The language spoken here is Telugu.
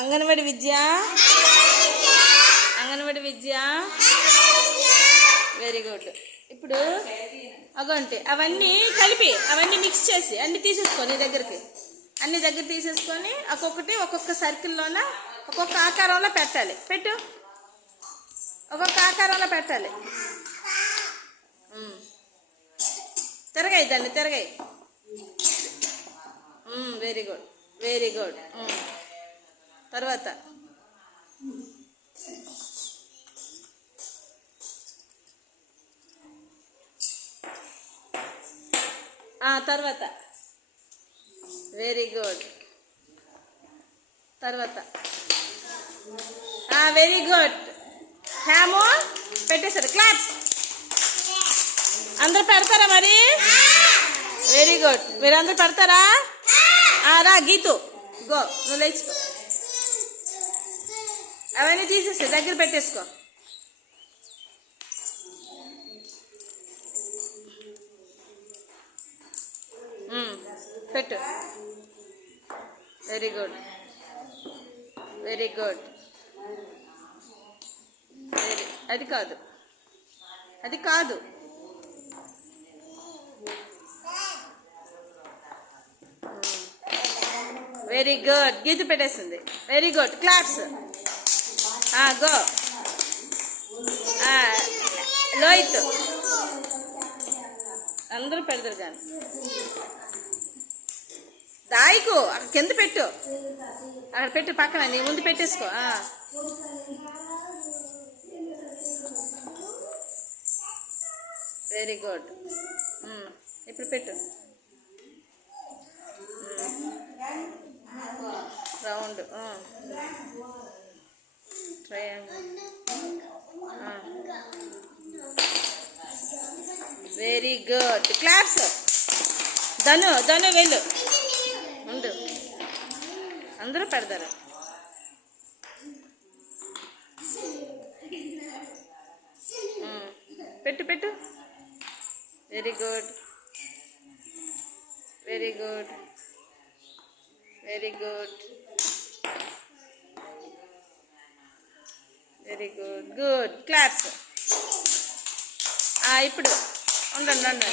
అంగన్వాడి విద్య అంగన్వాడి విద్య వెరీ గుడ్. ఇప్పుడు అగోంటే అవన్నీ కలిపి అవన్నీ మిక్స్ చేసి అన్ని తీసేసుకో నీ దగ్గరికి, అన్ని దగ్గర తీసేసుకొని ఒక్కొక్కటి ఒక్కొక్క సర్కిల్లోన ఒక్కొక్క ఆకారంలో పెట్టాలి. పెట్టు, ఒక్కొక్క ఆకారంలో పెట్టాలి. తిరగాయి దాన్ని తిరగాయి. Very good very good. తర్వాత తర్వాత వెరీ గుడ్. తర్వాత వెరీ గుడ్. హ్యామో పెట్టేశారు. క్లాప్స్. అందరు పెడతారా మరి? Very good. మీరు అందరు పెడతారా? రా గీతు, గో నువ్వు లేచుకో. అవన్నీ తీసేసి దగ్గర పెట్టేసుకో. పెట్టు. Very good very good. అది కాదు అది కాదు. Very good. గీత పెట్టేసింది. Very good. Claps. Go. Lohith అందరూ పెడతారు కానీ దాయికు అక్కడ కింద పెట్టు, అక్కడ పెట్టు పక్కన నీ ముందు పెట్టేసుకో. Very good. ఇప్పుడు పెట్టు. Round triangle. Very good. Claps. Dhanu Dhanu వెళ్ళు ఉండు. అందరూ పెడతారు. పెట్టు పెట్టు. Very good very good very good very good. Good. Claps. ఇప్పుడు ఉండండి ఉండండి.